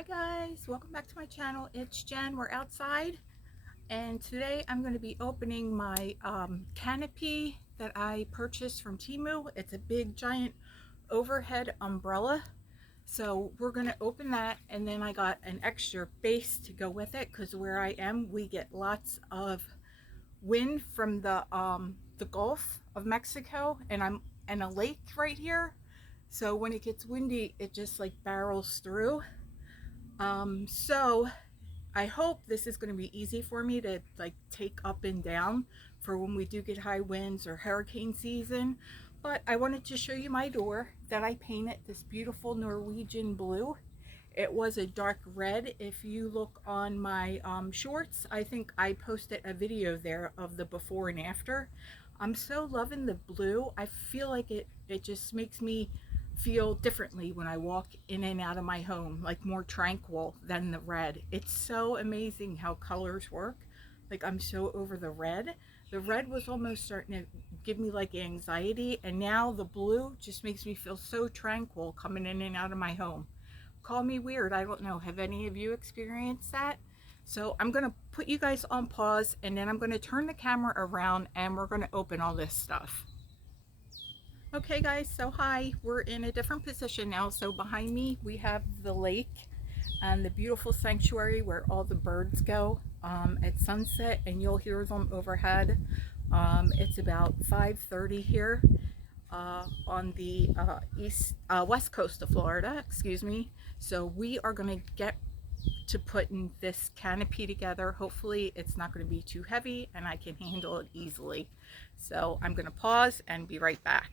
Hi guys, welcome back to my channel. It's Jen. We're outside and today I'm going to be opening my canopy that I purchased from TEMU. It's a big giant overhead umbrella, so we're going to open that, and then I got an extra base to go with it because where I am we get lots of wind from the Gulf of Mexico, and I'm in a lake right here, so when it gets windy it just like barrels through. So I hope this is going to be easy for me to like take up and down for when we do get high winds or hurricane season. But I wanted to show you my door that I painted this beautiful Norwegian blue. It was a dark red. If you look on my shorts, I think I posted a video there of the before and after. I'm so loving the blue. I feel like it just makes me feel differently when I walk in and out of my home, like more tranquil than the red. It's so amazing how colors work. Like, I'm so over the red. The red was almost starting to give me like anxiety, and now the blue just makes me feel so tranquil coming in and out of my home. Call me weird, I don't know. Have any of you experienced that? So I'm going to put you guys on pause, and then I'm going to turn the camera around and we're going to open all this stuff. Okay guys, so hi, we're in a different position now. So behind me we have the lake and the beautiful sanctuary where all the birds go at sunset, and you'll hear them overhead. It's about 5:30 here on the west coast of Florida, excuse me. So we are going to get to putting this canopy together. Hopefully it's not going to be too heavy and I can handle it easily. So I'm going to pause and be right back.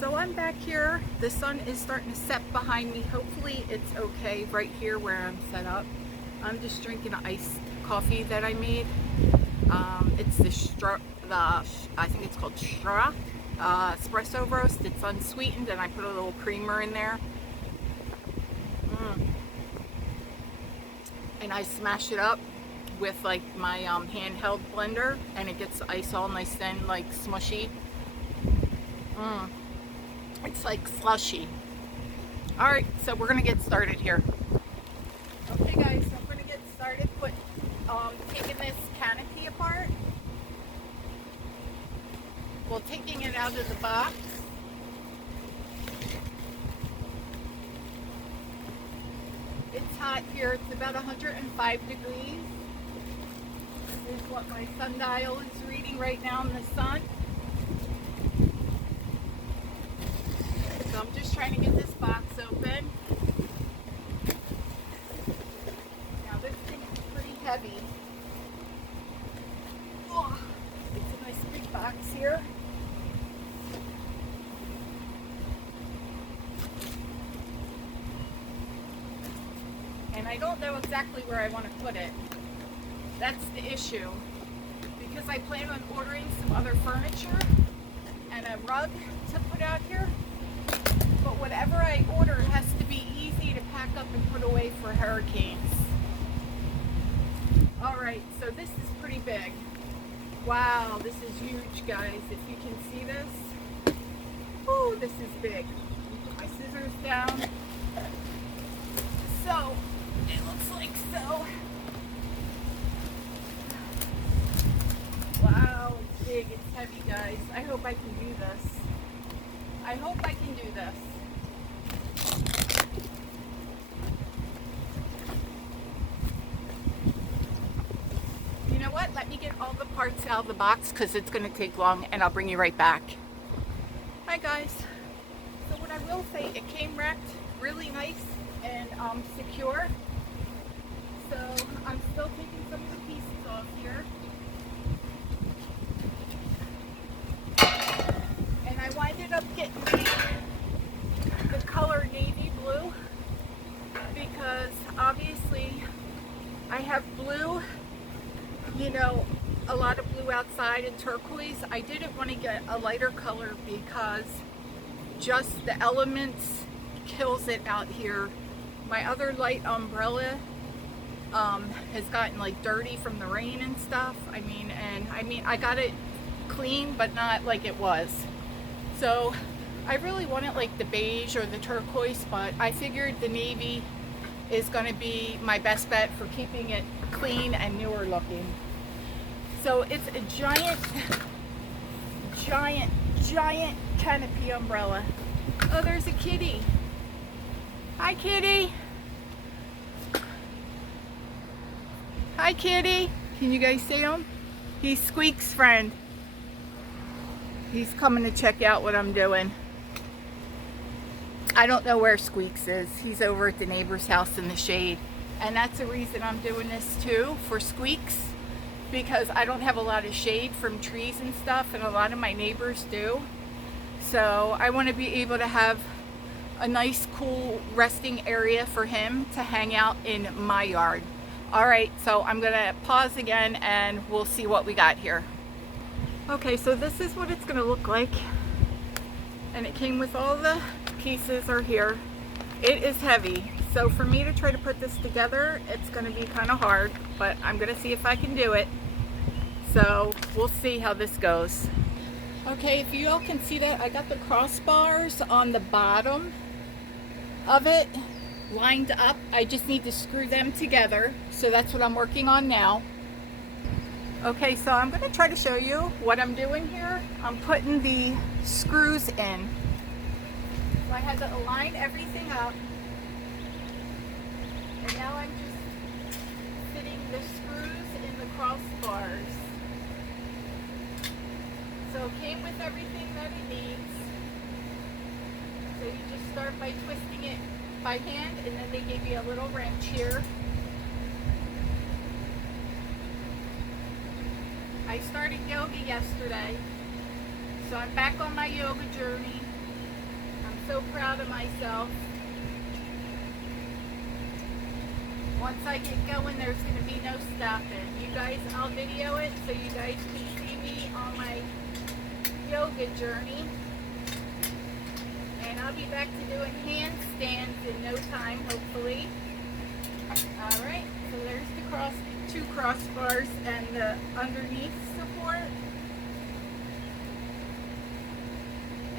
So I'm back here. The sun is starting to set behind me. Hopefully it's okay right here where I'm set up. I'm just drinking an iced coffee that I made. It's I think it's called Straw espresso roast. It's unsweetened and I put a little creamer in there. And I smash it up with like my handheld blender, and it gets the ice all nice and like smushy. It's like slushy. Alright, so we're gonna get started here. Okay guys, so we're gonna get started taking this canopy apart. Well, taking it out of the box. It's hot here, it's about 105 degrees. This is what my sundial is reading right now in the sun. So I'm just trying to get this box open. Now this thing is pretty heavy. Oh, it's a nice big box here. And I don't know exactly where I want to put it. That's the issue. Because I plan on ordering some other furniture and a rug to put out here. But whatever I order has to be easy to pack up and put away for hurricanes. Alright, so this is pretty big. Wow, this is huge, guys. If you can see this. Ooh, this is big. Put my scissors down. So, it looks like so. Wow, it's big, it's heavy, guys. I hope I can do this. I hope I can do this. You know what? Let me get all the parts out of the box because it's going to take long, and I'll bring you right back. Hi guys. So what I will say, it came wrapped really nice and secure. So I'm still taking some of the pieces off here. And I winded up getting the color navy blue because obviously I have blue, you know, a lot of blue outside and turquoise. I didn't want to get a lighter color because just the elements kills it out here. My other light umbrella has gotten like dirty from the rain and stuff. I mean I got it clean, but not like it was. So I really wanted like the beige or the turquoise, but I figured the navy is going to be my best bet for keeping it clean and newer looking. So it's a giant canopy umbrella. Oh, there's a kitty. Hi, kitty. Hi, kitty. Can you guys see him? He's Squeak's friend. He's coming to check out what I'm doing. I don't know where Squeaks is. He's over at the neighbor's house in the shade. And that's the reason I'm doing this too, for Squeaks, because I don't have a lot of shade from trees and stuff, and a lot of my neighbors do. So I want to be able to have a nice, cool resting area for him to hang out in my yard. All right, so I'm gonna pause again and we'll see what we got here. Okay, so this is what it's gonna look like. And it came with all the pieces are here. It is heavy. So for me to try to put this together, it's gonna be kind of hard, but I'm gonna see if I can do it. So we'll see how this goes. Okay, if you all can see that, I got the crossbars on the bottom of it lined up. I just need to screw them together. So that's what I'm working on now. Okay, so I'm gonna try to show you what I'm doing here. I'm putting the screws in. So I had to align everything up. And now I'm just fitting the screws in the crossbars. So it came with everything that it needs. So you just start by twisting it by hand, and then they give you a little wrench here. I started yoga yesterday, so I'm back on my yoga journey. I'm so proud of myself. Once I get going, there's going to be no stopping. You guys, I'll video it so you guys can see me on my yoga journey. And I'll be back to doing handstands in no time, hopefully. Alright, so there's the two crossbars and the underneath support.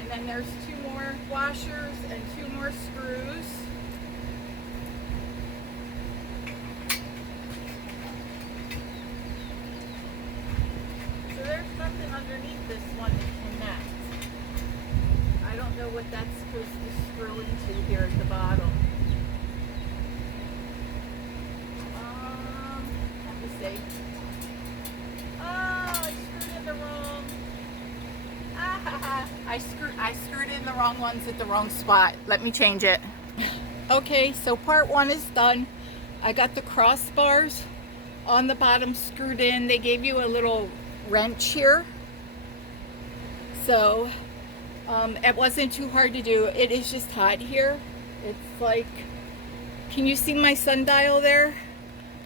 And then there's two more washers and two more screws. So there's something underneath this one to connect. I don't know what that's supposed to screw into here at the bottom. Let me see. Oh, I screwed in the wrong. I screwed in the wrong ones at the wrong spot. Let me change it. Okay, so part one is done. I got the crossbars on the bottom screwed in. They gave you a little wrench here. So it wasn't too hard to do. It is just hot here. It's like, can you see my sundial there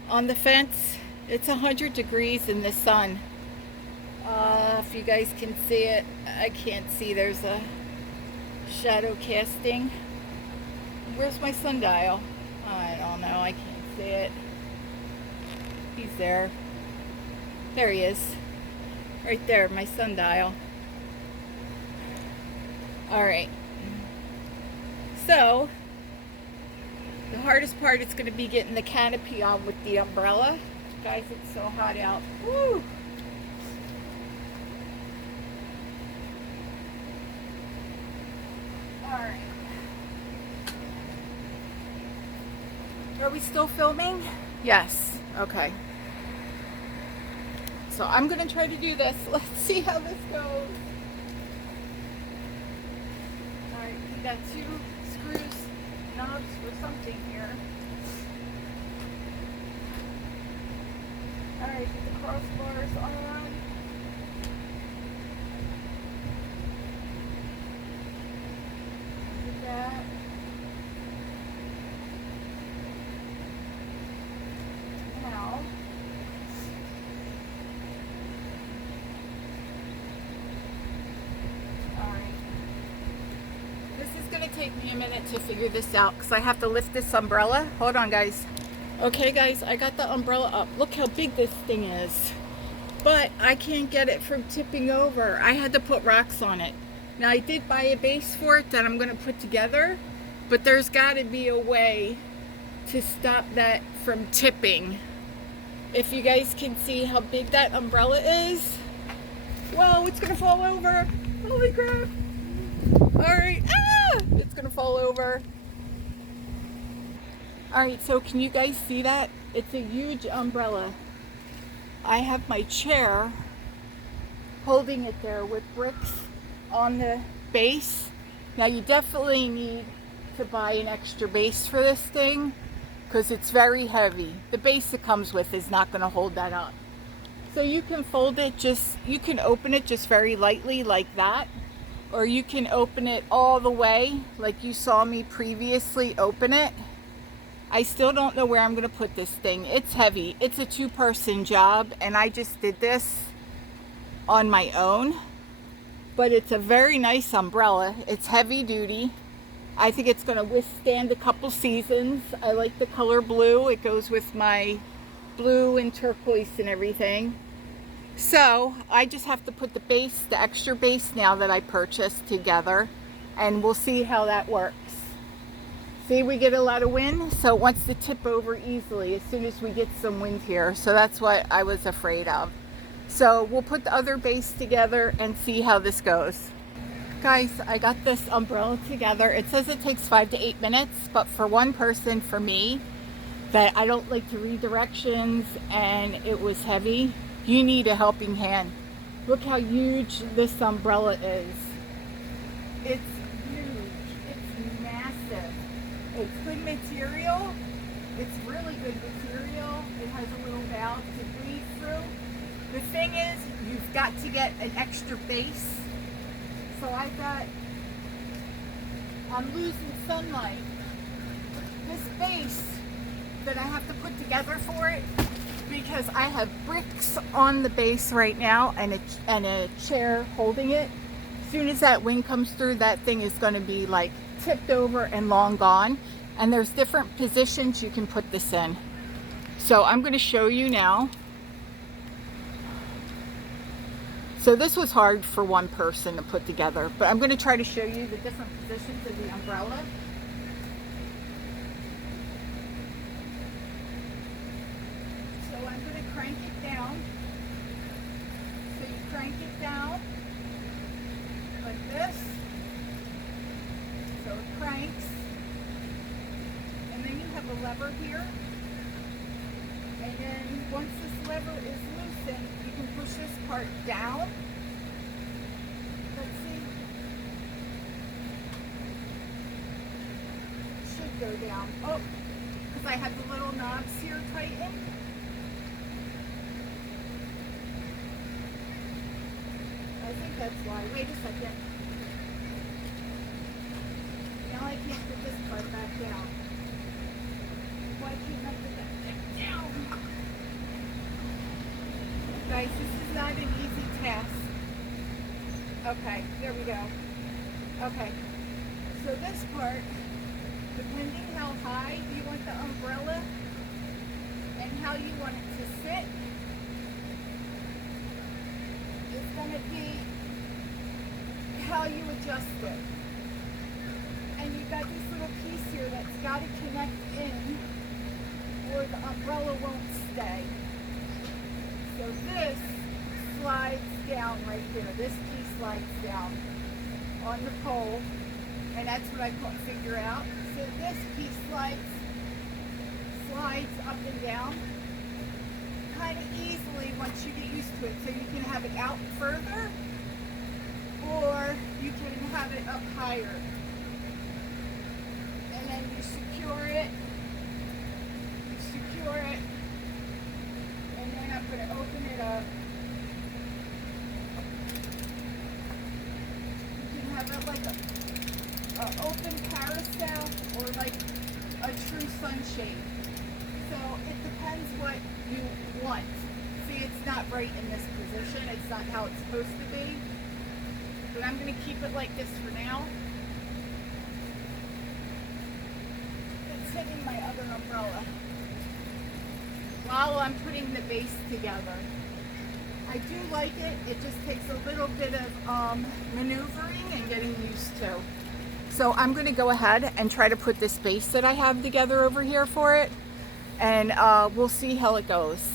on the fence? It's 100 degrees in the sun. If you guys can see it, I can't see. There's a shadow casting. Where's my sundial? I don't know. I can't see it. He's there. There he is. Right there, my sundial. Alright, so the hardest part is going to be getting the canopy on with the umbrella. Guys, it's so hot out. Woo! Alright. Are we still filming? Yes. Okay. So I'm going to try to do this. Let's see how this goes. Got two screws, knobs for something here. Alright, get the crossbars on. Look at that. Now, going to take me a minute to figure this out because I have to lift this umbrella. Hold on, guys. Okay, guys, I got the umbrella up. Look how big this thing is. But I can't get it from tipping over. I had to put rocks on it. Now, I did buy a base for it that I'm going to put together, but there's got to be a way to stop that from tipping. If you guys can see how big that umbrella is. Whoa, it's gonna fall over. Holy crap. All right, it's gonna fall over. All right, so can you guys see that? It's a huge umbrella. I have my chair holding it there with bricks on the base. Now you definitely need to buy an extra base for this thing because it's very heavy. The base it comes with is not going to hold that up. So you can fold it you can open it just very lightly like that, or you can open it all the way like you saw me previously open it. I still don't know where I'm going to put this thing. It's heavy. It's a two-person job and I just did this on my own, but it's a very nice umbrella. It's heavy duty. I think it's going to withstand a couple seasons. I like the color blue. It goes with my blue and turquoise and everything. So I just have to put the base, the extra base now that I purchased, together, and we'll see how that works. See, we get a lot of wind, so it wants to tip over easily as soon as we get some wind here. So that's what I was afraid of. So we'll put the other base together and see how this goes. Guys, I got this umbrella together. It says it takes 5 to 8 minutes, but for one person, for me, that I don't like to read directions and it was heavy, you need a helping hand. Look how huge this umbrella is. It's huge. It's massive. It's good material. It's really good material. It has a little valve to breathe through. The thing is, you've got to get an extra base. So I'm losing sunlight. This base that I have to put together for it, because I have bricks on the base right now and a chair holding it. As soon as that wind comes through, that thing is going to be like tipped over and long gone. And there's different positions you can put this in. So I'm going to show you now. So this was hard for one person to put together, but I'm going to try to show you the different positions of the umbrella. So I'm going to crank it down. So you crank it down like this. So it cranks. And then you have a lever here. And then once this lever is loosened, you can push this part down. Let's see. It should go down. Oh, because I have the little knobs here tightened. I think that's why. Wait a second. Now I can't put this part back down. Why can't I put that back down? Guys, this is not an easy task. Okay, there we go. Okay, so this part, depending how high you want the umbrella and how you want it to sit, is going to be how you adjust it. And you've got this little piece here that's got to connect in or the umbrella won't stay. So this slides down right here. This piece slides down on the pole, and that's what I couldn't figure out. So this piece slides up and down kind of easily once you get used to it. So you can have it out further, or you can have it up higher. And then you secure it. And then I'm going to open it up. You can have it like a open carousel or like a true sunshade. So it depends what you want. See, it's not right in this position. It's not how it's supposed to be. But I'm going to keep it like this for now. It's hitting my other umbrella while I'm putting the base together. I do like it. It just takes a little bit of maneuvering and getting used to. So I'm going to go ahead and try to put this base that I have together over here for it, and we'll see how it goes.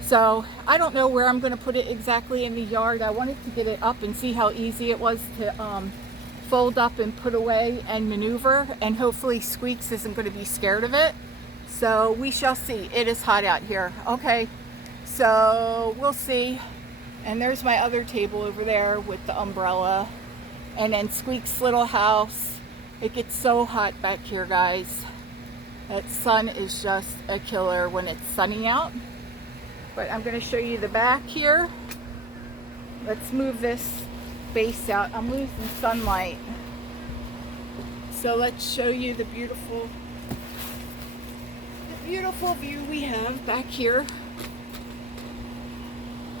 So I don't know where I'm going to put it exactly in the yard. I wanted to get it up and see how easy it was to fold up and put away and maneuver, and hopefully Squeaks isn't going to be scared of it. So we shall see. It is hot out here. Okay, so we'll see. And there's my other table over there with the umbrella, and then Squeak's little house. It gets so hot back here, guys. That sun is just a killer when it's sunny out. But I'm going to show you the back here. Let's move this base out. I'm losing sunlight. So let's show you the beautiful view we have back here.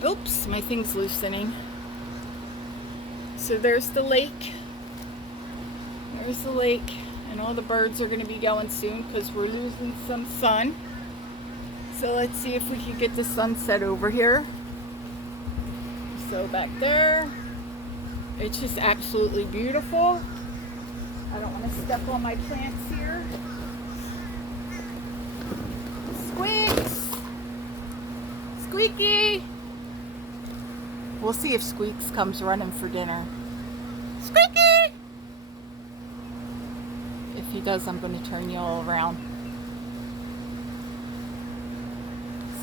Oops, my thing's loosening. So there's the lake. There's the lake. And all the birds are going to be going soon because we're losing some sun. So let's see if we can get the sunset over here. So back there, it's just absolutely beautiful. I don't want to step on my plants here. Squeaks! Squeaky! We'll see if Squeaks comes running for dinner. Squeaky! If he does, I'm going to turn you all around.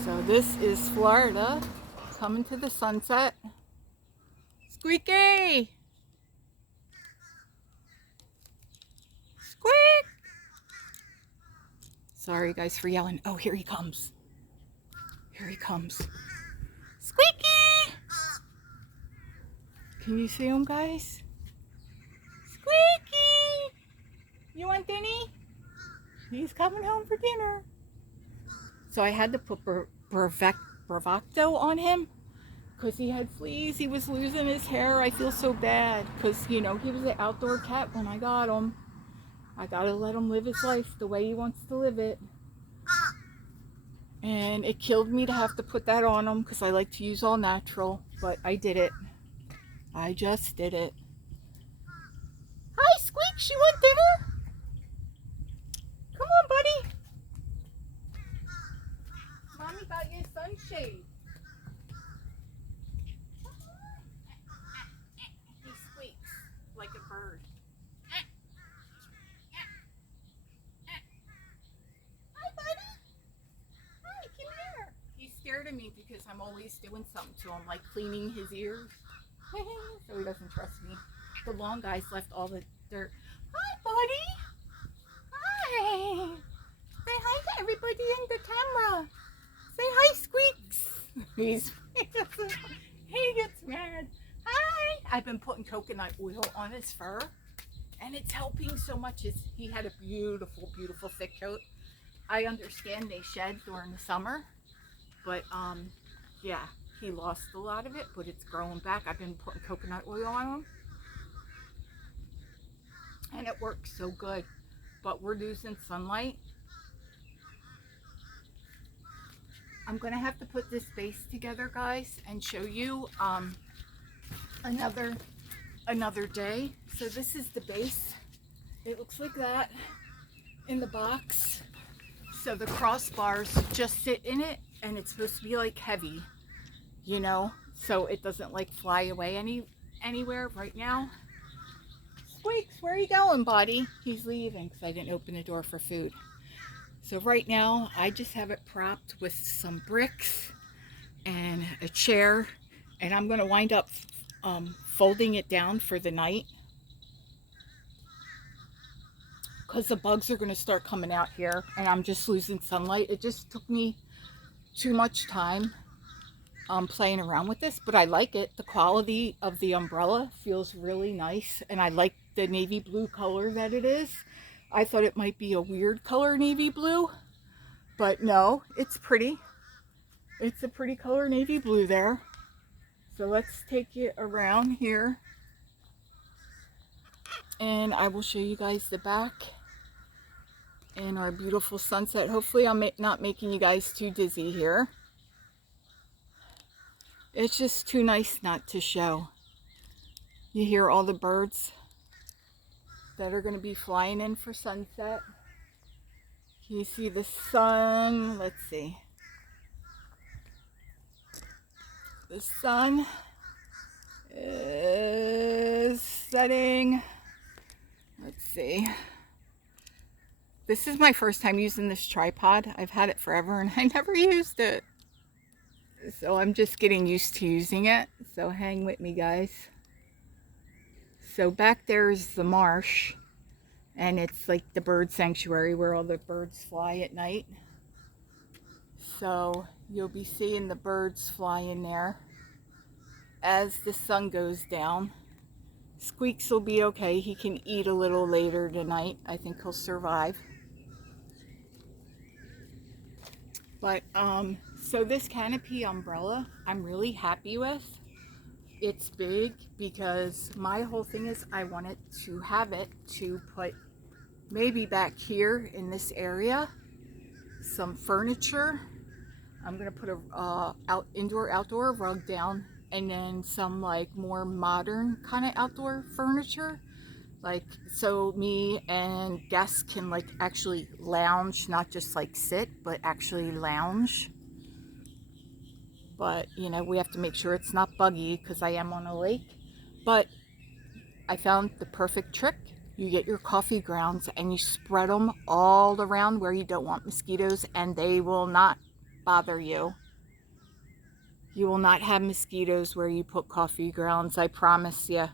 So this is Florida, coming to the sunset. Squeaky! Squeak! Sorry guys for yelling. Oh, here he comes. Here he comes. Squeaky! Can you see him, guys? Squeaky! You want dinner? He's coming home for dinner. So I had to put Bravecto on him because he had fleas. He was losing his hair. I feel so bad because, you know, he was an outdoor cat when I got him. I gotta let him live his life the way he wants to live it. And it killed me to have to put that on him because I like to use all natural, but I did it. I just did it. Hi, Squeaks, you want dinner? Come on, buddy. Mommy got you a sunshade. He squeaks like a bird. Hi, buddy. Hi, come here. He's scared of me because I'm always doing something to him, like cleaning his ears. So he doesn't trust me. The long guys left all the dirt. Hi, buddy. Hi. Say hi to everybody in the camera. Say hi, Squeaks. He gets mad. Hi. I've been putting coconut oil on his fur, and it's helping so much. He had a beautiful, beautiful thick coat. I understand they shed during the summer, but yeah, he lost a lot of it, but it's growing back. I've been putting coconut oil on him, and it works so good. But we're losing sunlight. I'm gonna have to put this base together, guys, and show you another day. So this is the base. It looks like that in the box. So the crossbars just sit in it, and it's supposed to be like heavy, you know, so it doesn't like fly away anywhere right now. Squeaks, where are you going, buddy? He's leaving because I didn't open the door for food. So right now, I just have it propped with some bricks and a chair, and I'm going to wind up folding it down for the night because the bugs are going to start coming out here, and I'm just losing sunlight. It just took me too much time playing around with this, but I like it. The quality of the umbrella feels really nice, and I like the navy blue color that it is. I thought it might be a weird color, navy blue, but no, it's pretty. It's a pretty color, navy blue there. So let's take it around here, and I will show you guys the back and our beautiful sunset. Hopefully I'm not making you guys too dizzy here. It's just too nice not to show. You hear all the birds. that are going to be flying in for sunset. Can you see the sun? Let's see. The sun is setting. Let's see. This is my first time using this tripod. I've had it forever and I never used it. So I'm just getting used to using it. So hang with me, guys. So back there is the marsh. And it's like the bird sanctuary where all the birds fly at night. So you'll be seeing the birds fly in there as the sun goes down. Squeaks will be okay. He can eat a little later tonight. I think he'll survive. But so this canopy umbrella I'm really happy with. It's big because my whole thing is I wanted to have it to put maybe back here in this area some furniture. I'm gonna put a indoor-outdoor rug down, and then some like more modern kind of outdoor furniture, like so me and guests can like actually lounge, not just like sit, but actually lounge. But you know, we have to make sure it's not buggy because I am on a lake. But I found the perfect trick. You get your coffee grounds and you spread them all around where you don't want mosquitoes, and they will not bother you. You will not have mosquitoes where you put coffee grounds. I promise you,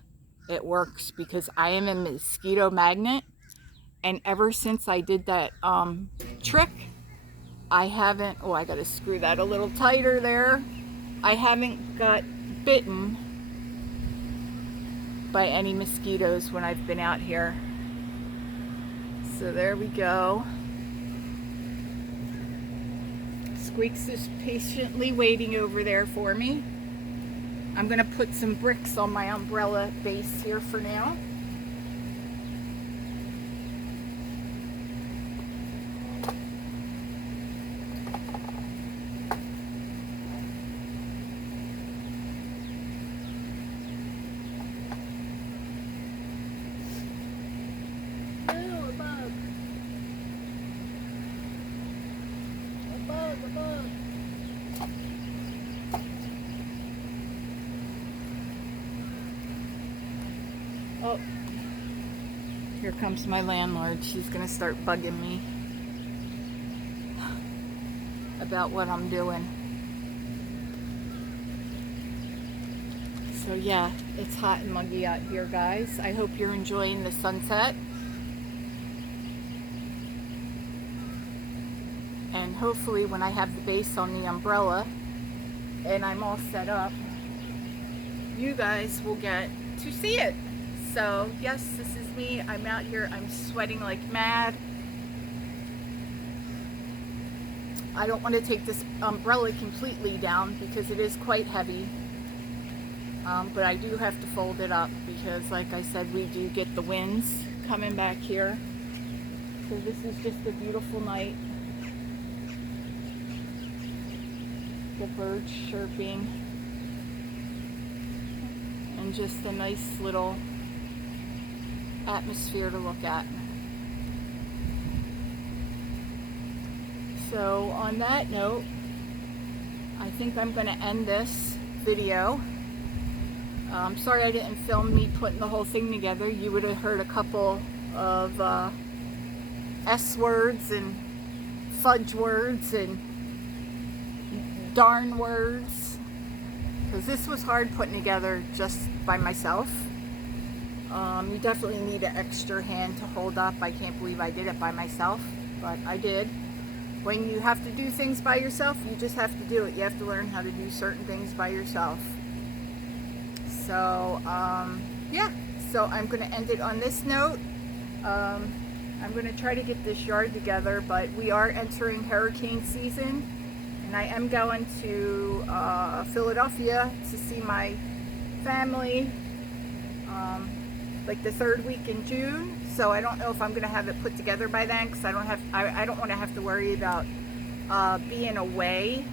it works, because I am a mosquito magnet, and ever since I did that trick, I haven't, oh, I gotta screw that a little tighter there. I haven't got bitten by any mosquitoes when I've been out here. So there we go. Squeaks is patiently waiting over there for me. I'm gonna put some bricks on my umbrella base here for now. Oh, here comes my landlord. She's gonna start bugging me about what I'm doing. So yeah, it's hot and muggy out here, guys. I hope you're enjoying the sunset. And hopefully when I have the base on the umbrella and I'm all set up, you guys will get to see it. So yes, this is me. I'm out here. I'm sweating like mad. I don't want to take this umbrella completely down because it is quite heavy. But I do have to fold it up because, like I said, we do get the winds coming back here. So this is just a beautiful night. The birds chirping. And just a nice little atmosphere to look at. So on that note, I think I'm going to end this video. I'm sorry I didn't film me putting the whole thing together. You would have heard a couple of S words and fudge words and darn words, because this was hard putting together just by myself. You definitely need an extra hand to hold up. I can't believe I did it by myself, but I did. When you have to do things by yourself, you just have to do it. You have to learn how to do certain things by yourself. So yeah, so I'm going to end it on this note. I'm going to try to get this yard together, but we are entering hurricane season, and I am going to Philadelphia to see my family like the third week in June. So I don't know if I'm going to have it put together by then, because I don't want to have to worry about being away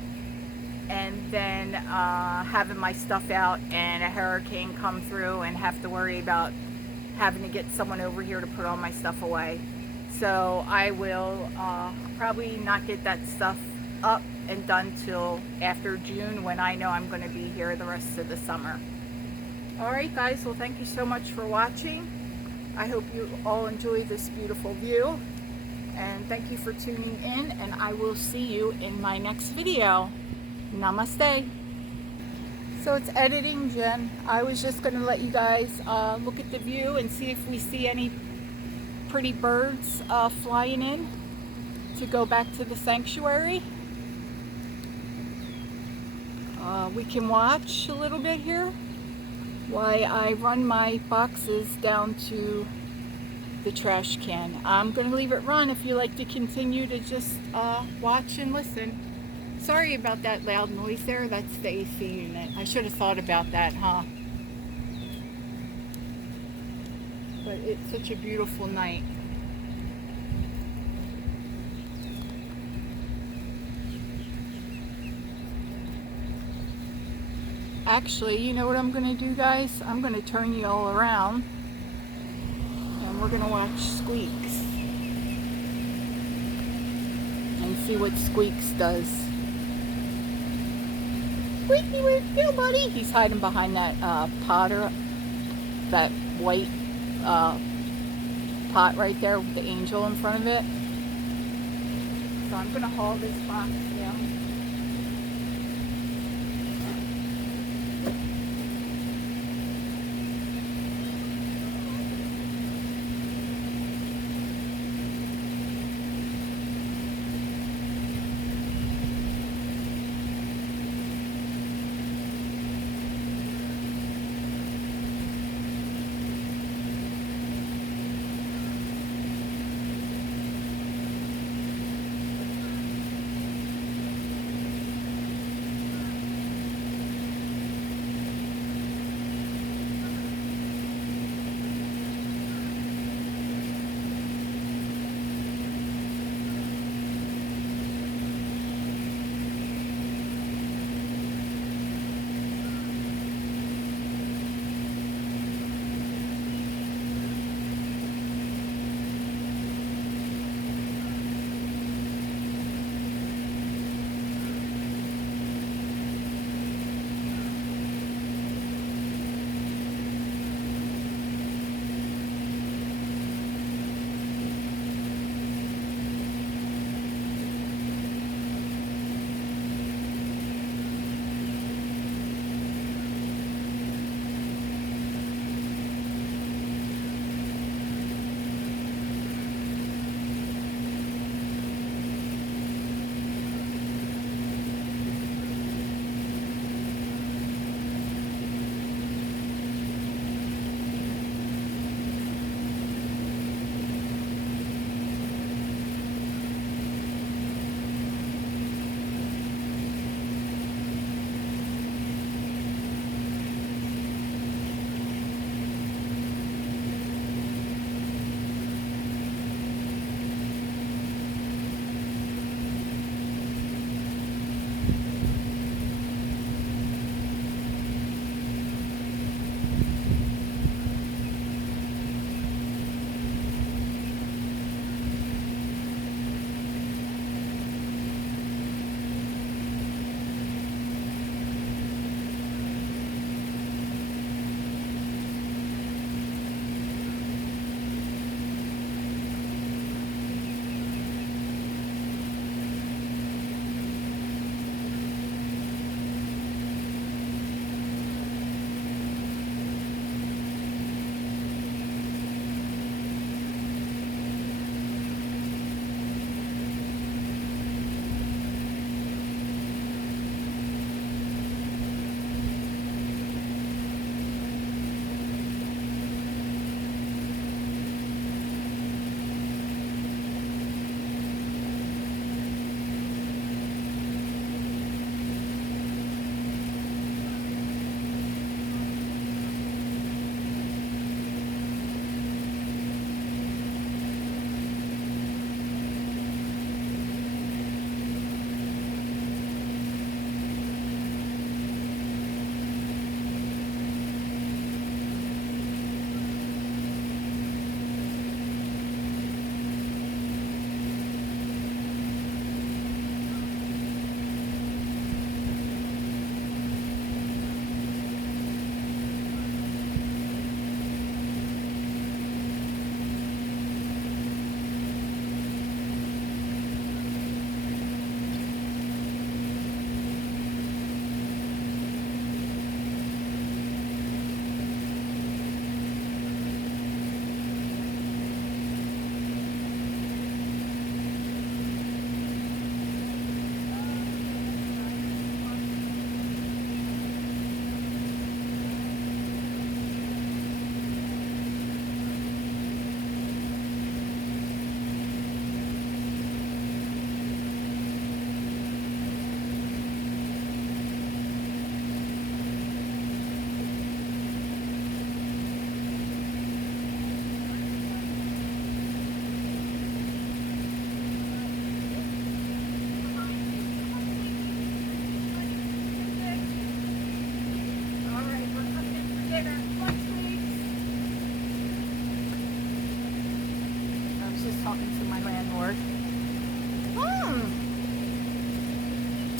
and then having my stuff out and a hurricane come through and have to worry about having to get someone over here to put all my stuff away. So I will probably not get that stuff up and done till after June, when I know I'm going to be here the rest of the summer. Alright guys, well thank you so much for watching. I hope you all enjoy this beautiful view, and thank you for tuning in, and I will see you in my next video. Namaste. So it's editing, Jen. I was just going to let you guys look at the view and see if we see any pretty birds flying in to go back to the sanctuary. We can watch a little bit here while I run my boxes down to the trash can. I'm going to leave it run if you like to continue to just watch and listen. Sorry about that loud noise there. That's the AC unit. I should have thought about that, huh? But it's such a beautiful night. Actually, you know what I'm going to do, guys? I'm going to turn you all around, and we're going to watch Squeaks and see what Squeaks does. Squeaky, where'd you go, buddy? He's hiding behind that potter, that white pot right there with the angel in front of it. So I'm going to haul this box down.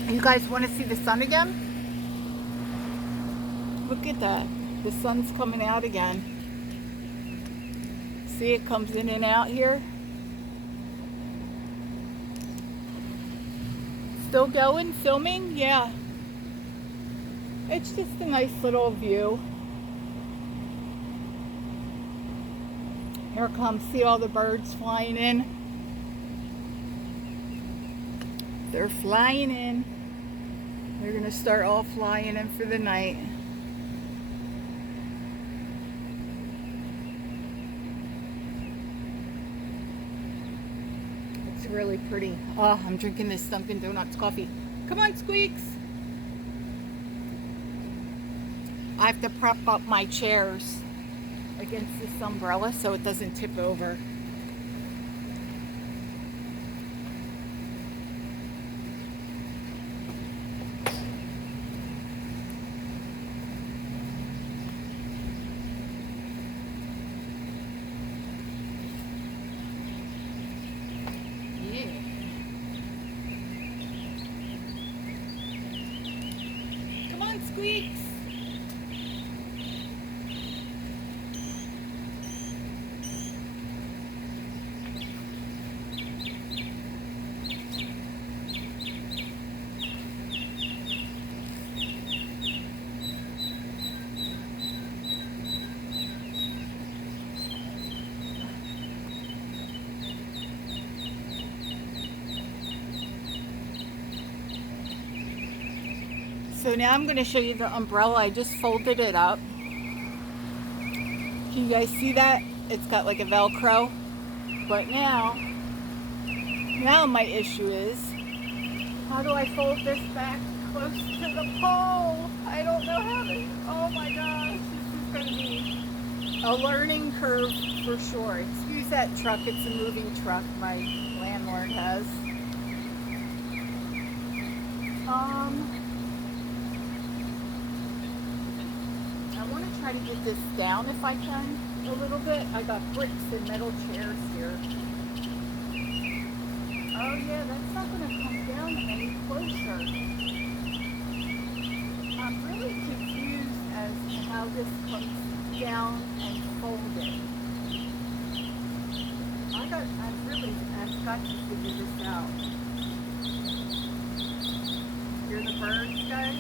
You guys want to see the sun again? Look at that. The sun's coming out again. See, it comes in and out here. Still going, filming? Yeah. It's just a nice little view. Here comes, see all the birds flying in? They're flying in. They're gonna start all flying in for the night. It's really pretty. Oh, I'm drinking this Dunkin' Donuts coffee. Come on, Squeaks. I have to prop up my chairs against this umbrella so it doesn't tip over. Yeah. Come on, Squeaks. So now I'm going to show you the umbrella. I just folded it up. Can you guys see that? It's got like a Velcro. But now my issue is, how do I fold this back close to the pole? I don't know how to. Oh my gosh, this is going to be a learning curve for sure. Excuse that truck. It's a moving truck my landlord has. I want to try to get this down if I can a little bit. I got bricks and metal chairs here. Oh yeah, that's not going to come down any closer. I'm really confused as to how this comes down and folded. I've got to figure this out. Hear the birds, guys?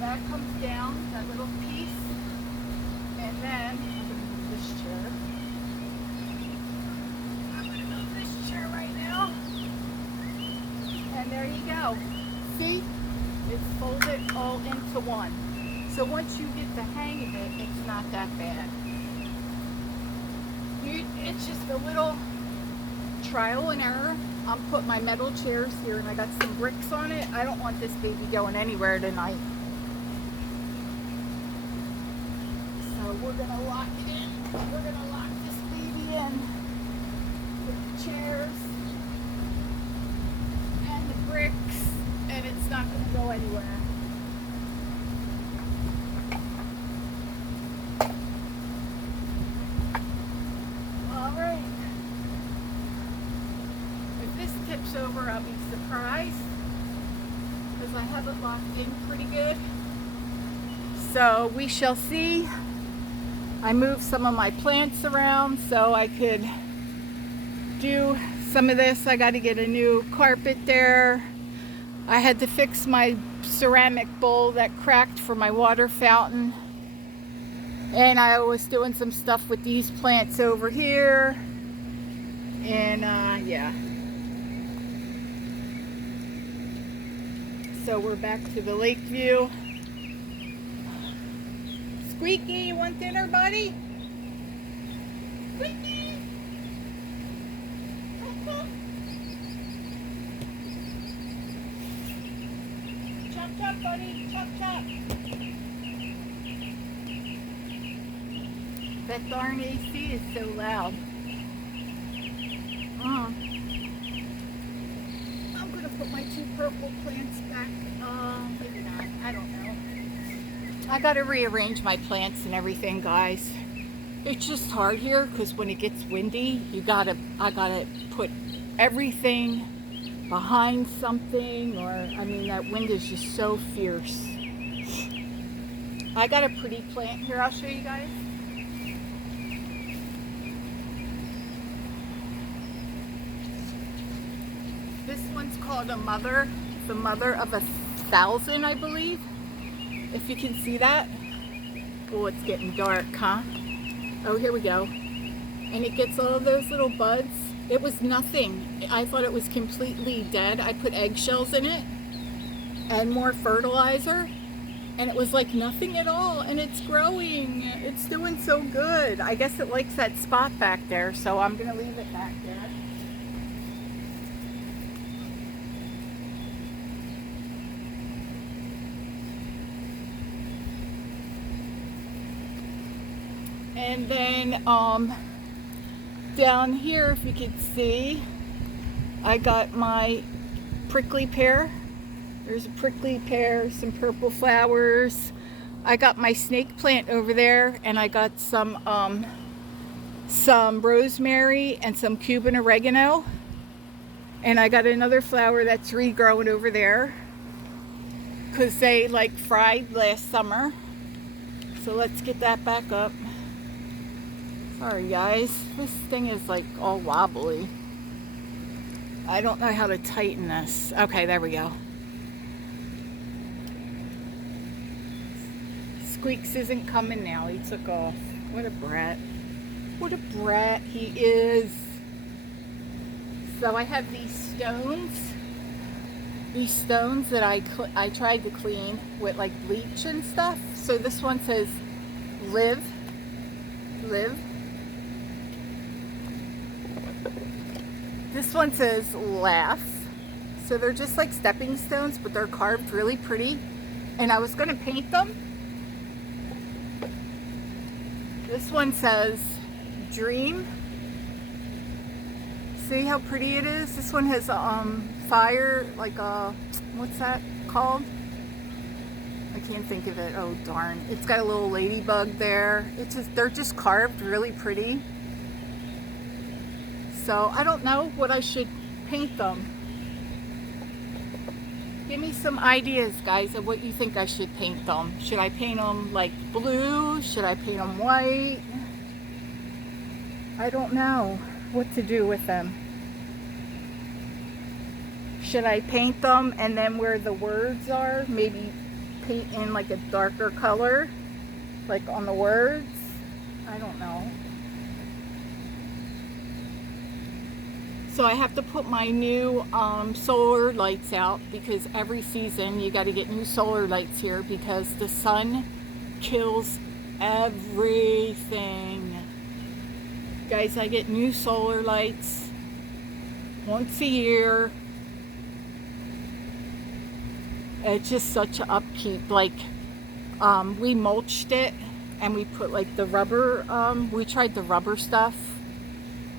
That comes down, that little piece, and then I'm going to move this chair. I'm going to move this chair right now. And there you go. See? It's folded all into one. So once you get the hang of it, it's not that bad. It's just a little trial and error. I'm putting my metal chairs here and I got some bricks on it. I don't want this baby going anywhere tonight. So we're going to lock it in. We're going to lock this baby in with the chairs and the bricks, and it's not going to go anywhere. Tips over, I'll be surprised because I have it locked in pretty good. So we shall see. I moved some of my plants around so I could do some of this. I got to get a new carpet there. I had to fix my ceramic bowl that cracked for my water fountain. And I was doing some stuff with these plants over here. And yeah. So we're back to the lake view. Squeaky, you want dinner, buddy? Squeaky! Chop, chop, buddy. Chop, chop. That darn AC is so loud. purple plants back. Maybe not. I don't know. I gotta rearrange my plants and everything, guys. It's just hard here because when it gets windy, I gotta put everything behind something, or I mean, that wind is just so fierce. I got a pretty plant here. I'll show you guys. This one's called a mother, the mother of 1,000, I believe. If you can see that. Oh, it's getting dark, huh? Oh, here we go. And it gets all those little buds. It was nothing. I thought it was completely dead. I put eggshells in it and more fertilizer, and it was like nothing at all, and it's growing. It's doing so good. I guess it likes that spot back there, so I'm gonna leave it back there. And then down here, if you can see, I got my prickly pear. There's a prickly pear, some purple flowers. I got my snake plant over there, and I got some rosemary and some Cuban oregano. And I got another flower that's regrowing over there because they like fried last summer. So let's get that back up. Sorry guys, this thing is like all wobbly. I don't know how to tighten this. Okay, there we go. Squeaks isn't coming now. He took off. What a brat. What a brat he is. So I have these stones. These stones that I tried to clean with like bleach and stuff. So this one says live. Live. This one says laugh. So they're just like stepping stones, but they're carved really pretty. And I was going to paint them. This one says dream. See how pretty it is? This one has fire, like what's that called? I can't think of it. Oh darn. It's got a little ladybug there. It's just, they're just carved really pretty. So I don't know what I should paint them. Give me some ideas, guys, of what you think I should paint them. Should I paint them like blue? Should I paint them white? I don't know what to do with them. Should I paint them and then where the words are, maybe paint in like a darker color, like on the words? I don't know. So I have to put my new solar lights out because every season you got to get new solar lights here because the sun kills everything. Guys, I get new solar lights once a year. It's just such an upkeep. Like we mulched it and we put like the rubber, we tried the rubber stuff.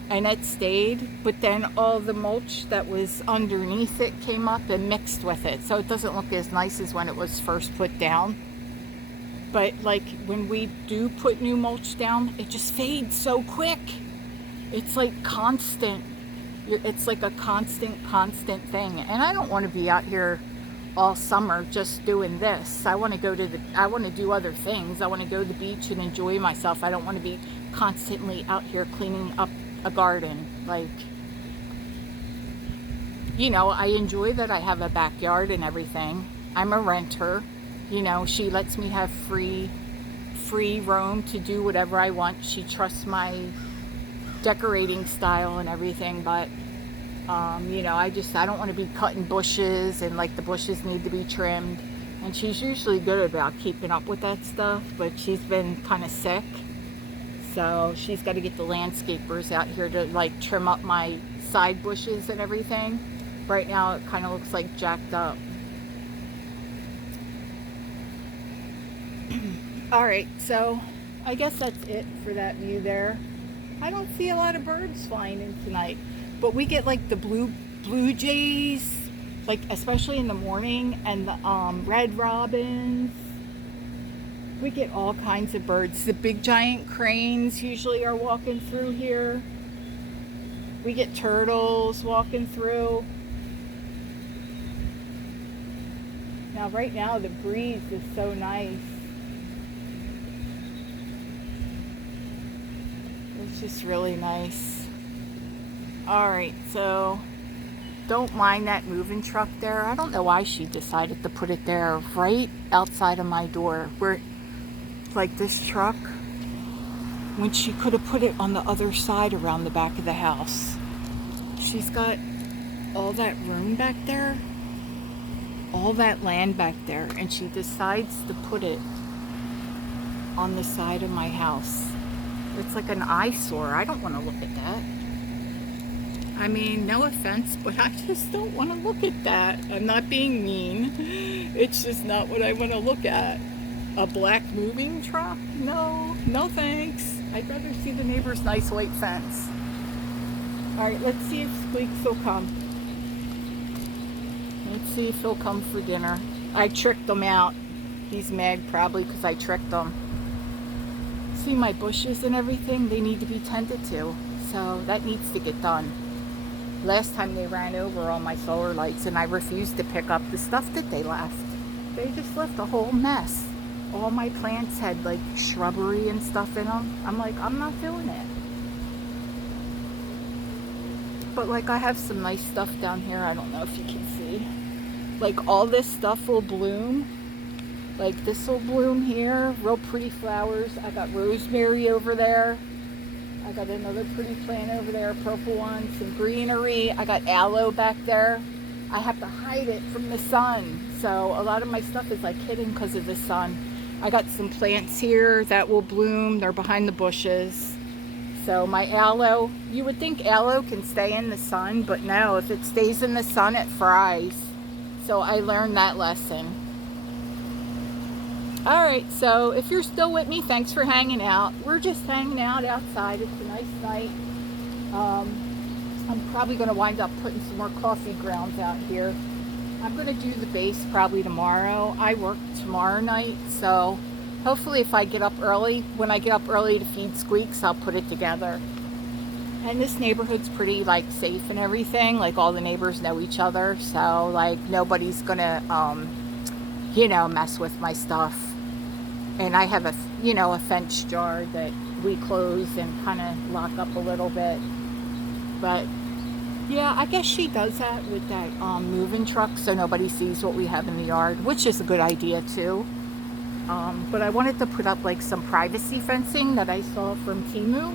And it stayed, but then all the mulch that was underneath it came up and mixed with it. So it doesn't look as nice as when it was first put down. But like when we do put new mulch down, it just fades so quick. It's like constant. It's like a constant thing. And I don't want to be out here all summer just doing this. I want to go to I want to do other things. I want to go to the beach and enjoy myself. I don't want to be constantly out here cleaning up a garden. Like, you know, I enjoy that I have a backyard and everything. I'm a renter, you know, she lets me have free roam to do whatever I want. She trusts my decorating style and everything, but you know, I don't want to be cutting bushes and like the bushes need to be trimmed, and she's usually good about keeping up with that stuff, but she's been kind of sick. So she's got to get the landscapers out here to like trim up my side bushes and everything. Right now it kind of looks like jacked up. Alright, so I guess that's it for that view there. I don't see a lot of birds flying in tonight, but we get like the blue jays like especially in the morning, and the red robins. We get all kinds of birds. The big giant cranes usually are walking through here. We get turtles walking through. Now right now the breeze is so nice. It's just really nice. Alright, so don't mind that moving truck there. I don't know why she decided to put it there right outside of my door. Where, like this truck, when she could have put it on the other side around the back of the house. She's got all that room back there, all that land back there, and she decides to put it on the side of my house. It's like an eyesore. I don't want to look at that. I mean, no offense, but I just don't want to look at that. I'm not being mean. It's just not what I want to look at. A black moving truck? No, no thanks. I'd rather see the neighbor's nice white fence. Alright, let's see if Squeaks will come. Let's see if he'll come for dinner. I tricked him out. He's mad probably because I tricked him. See my bushes and everything? They need to be tended to. So that needs to get done. Last time they ran over all my solar lights and I refused to pick up the stuff that they left. They just left a whole mess. All my plants had like shrubbery and stuff in them. I'm like, I'm not doing it. But like I have some nice stuff down here. I don't know if you can see. Like all this stuff will bloom. Like this will bloom here. Real pretty flowers. I got rosemary over there. I got another pretty plant over there, a purple one, some greenery. I got aloe back there. I have to hide it from the sun. So a lot of my stuff is like hidden because of the sun. I got some plants here that will bloom. They're behind the bushes. So my aloe, you would think aloe can stay in the sun, but no, if it stays in the sun, it fries. So I learned that lesson. Alright, so if you're still with me, thanks for hanging out. We're just hanging out outside. It's a nice night. I'm probably going to wind up putting some more coffee grounds out here. I'm going to do the base probably tomorrow. I work tomorrow night, so hopefully if I get up early, when I get up early to feed Squeaks, I'll put it together. And this neighborhood's pretty like safe and everything. Like all the neighbors know each other, so like nobody's going to, you know, mess with my stuff. And I have a, you know, a fence jar that we close and kind of lock up a little bit. But yeah, I guess she does that with that moving truck so nobody sees what we have in the yard, which is a good idea too. But I wanted to put up like some privacy fencing that I saw from TEMU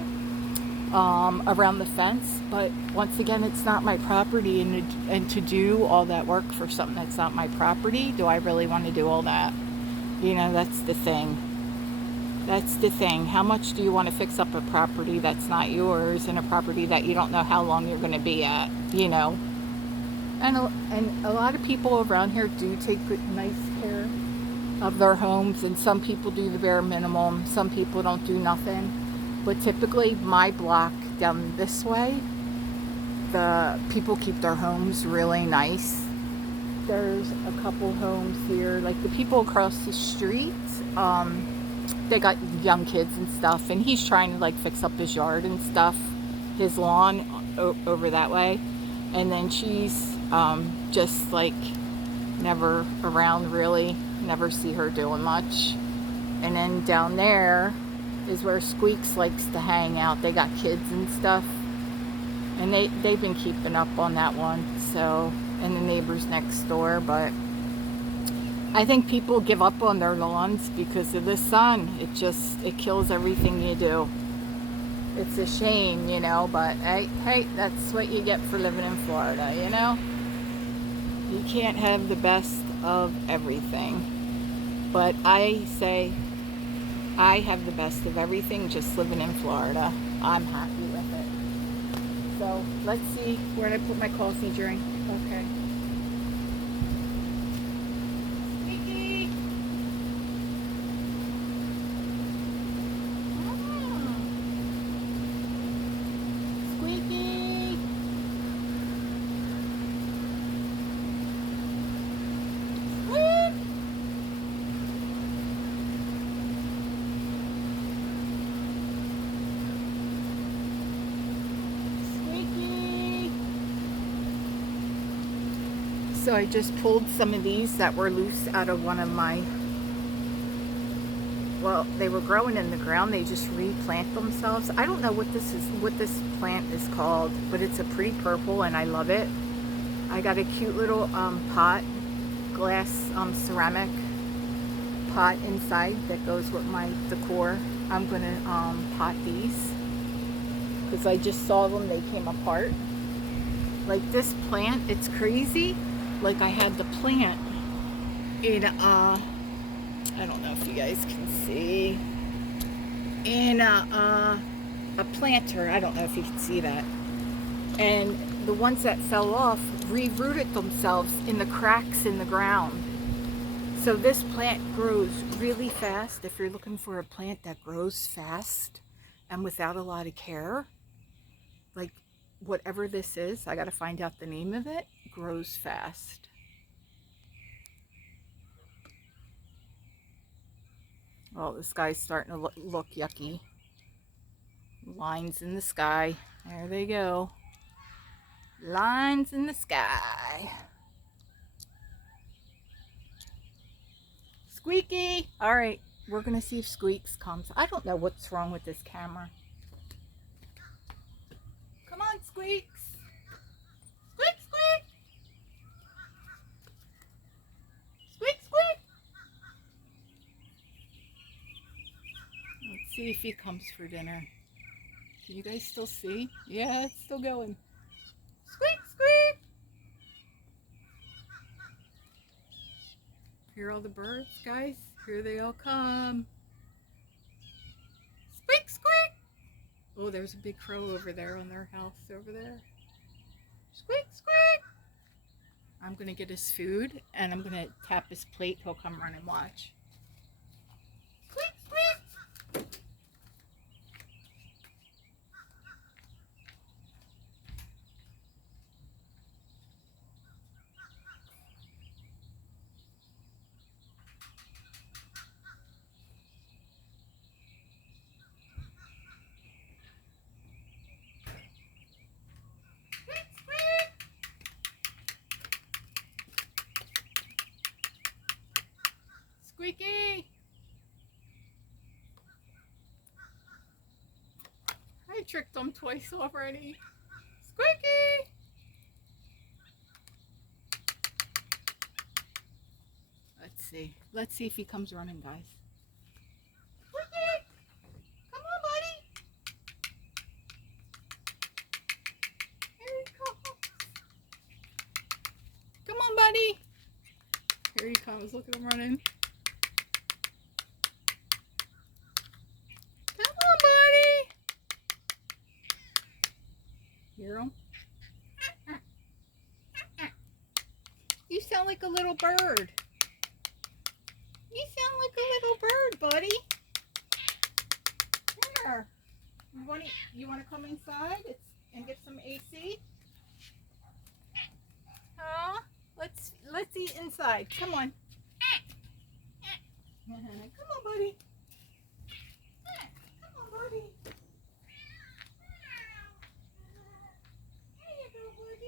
around the fence. But once again, it's not my property, and to do all that work for something that's not my property, do I really want to do all that? You know, that's the thing. That's the thing. How much do you want to fix up a property that's not yours, and a property that you don't know how long you're going to be at, you know? And a lot of people around here do take good, nice care of their homes, and some people do the bare minimum. Some people don't do nothing. But typically, my block down this way, the people keep their homes really nice. There's a couple homes here, like the people across the street, they got young kids and stuff, and he's trying to like fix up his yard and stuff, his lawn over that way. And then she's just like never around really, never see her doing much. And then down there is where Squeaks likes to hang out. They got kids and stuff, and they've been keeping up on that one. So, and the neighbors next door. But I think people give up on their lawns because of the sun. It kills everything you do. It's a shame, you know, but hey, that's what you get for living in Florida, you know? You can't have the best of everything. But I say I have the best of everything just living in Florida. I'm happy with it. So let's see, where did I put my coffee drink? Okay. Squeaky! Squeaky! So I just pulled some of these that were loose out of one of my, well, they were growing in the ground. They just replant themselves. I don't know what this is, what this plant is called, but it's a pretty purple and I love it. I got a cute little pot, glass ceramic pot inside that goes with my decor. I'm gonna pot these because I just saw them, they came apart. Like this plant, it's crazy. Like I had the plant in I don't know if you guys can see, in a planter. I don't know if you can see that. And the ones that fell off re-rooted themselves in the cracks in the ground. So this plant grows really fast. If you're looking for a plant that grows fast and without a lot of care, like whatever this is, I gotta find out the name of it, grows fast. Oh, the sky's starting to look yucky. Lines in the sky. There they go. Lines in the sky. Squeaky! Alright, we're gonna see if Squeaks comes. I don't know what's wrong with this camera. Come on, Squeaks! Squeak, squeak! Squeak, squeak! Let's see if he comes for dinner. Can you guys still see? Yeah, it's still going. Squeak, squeak! Hear all the birds, guys? Here they all come. Squeak, squeak! Oh, there's a big crow over there on their house over there. Squeak, squeak! I'm gonna get his food and I'm gonna tap his plate. He'll come run and watch. Squeak, squeak! Squeaky! I tricked him twice already. Squeaky! Let's see. Let's see if he comes running, guys. Squeaky! Come on, buddy! Here he comes. Come on, buddy! Here he comes. Look at him running. Come on, buddy! Hear him? You sound like a little bird. You sound like a little bird, buddy. Here. You want to come inside and get some AC? Huh? Let's eat inside. Come on. Come on, buddy. Come on, buddy. There you go, buddy.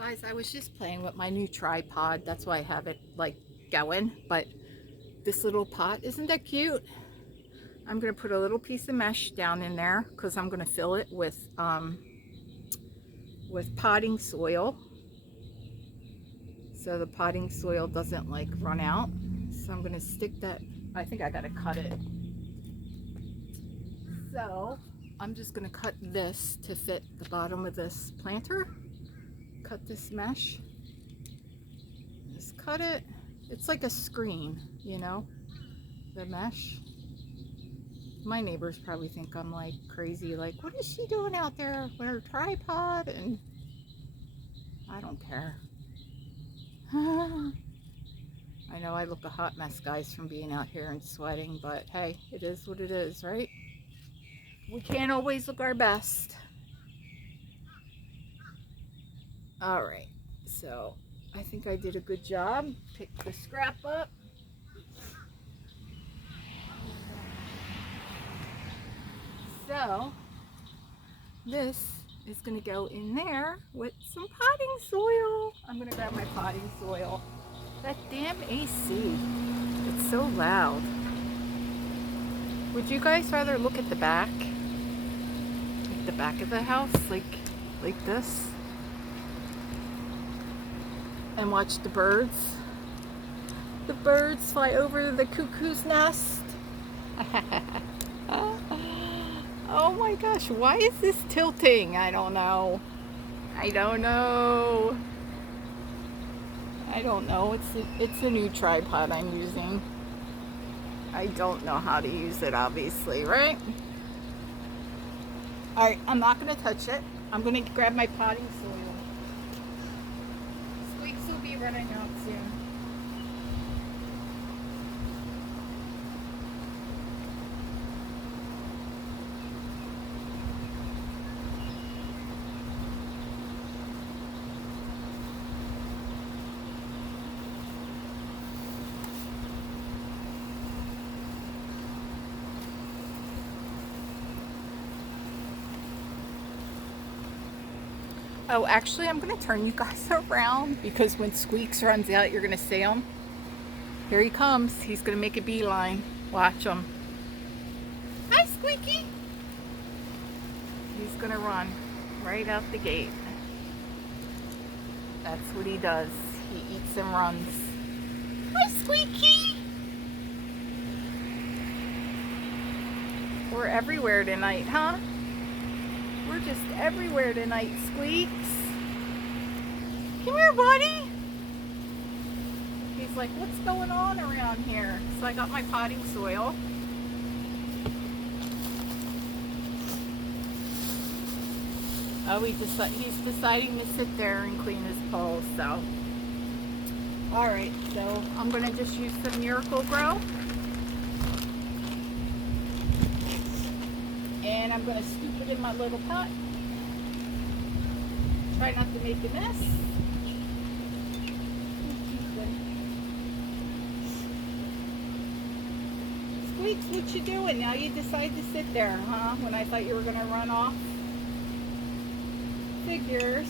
Guys, I was just playing with my new tripod. That's why I have it like going. But this little pot, isn't that cute? I'm gonna put a little piece of mesh down in there because I'm gonna fill it with potting soil, so the potting soil doesn't like run out. So I'm gonna stick that. I think I gotta cut it. So I'm just gonna cut this to fit the bottom of this planter. Cut this mesh. Just cut it. It's like a screen, you know, the mesh. My neighbors probably think I'm like crazy, like, what is she doing out there with her tripod? And I don't care. I know I look a hot mess, guys, from being out here and sweating, but hey, it is what it is, right? We can't always look our best. All right, so I think I did a good job. Pick the scrap up. So this is gonna go in there with some potting soil. I'm gonna grab my potting soil. That damn AC, it's so loud. Would you guys rather look at the back? Like the back of the house, like this? And watch the birds? The birds fly over the cuckoo's nest. Oh my gosh, why is this tilting? I don't know. I don't know. It's a new tripod I'm using. I don't know how to use it, obviously, right? Alright, I'm not going to touch it. I'm going to grab my potting soil. Squeaks will be running out soon. Oh, actually, I'm going to turn you guys around because when Squeaks runs out, you're going to see him. Here he comes. He's going to make a beeline. Watch him. Hi, Squeaky. He's going to run right out the gate. That's what he does. He eats and runs. Hi, Squeaky. We're everywhere tonight, huh? We're just everywhere tonight, Squeaks. Come here, buddy. He's like, what's going on around here? So I got my potting soil. Oh, he's deciding to sit there and clean his paws, so. Alright, so I'm going to just use some Miracle Grow. And I'm going to scoop it in my little pot. Try not to make a mess. Squeaks, what you doing? Now you decide to sit there, huh? When I thought you were going to run off. Figures.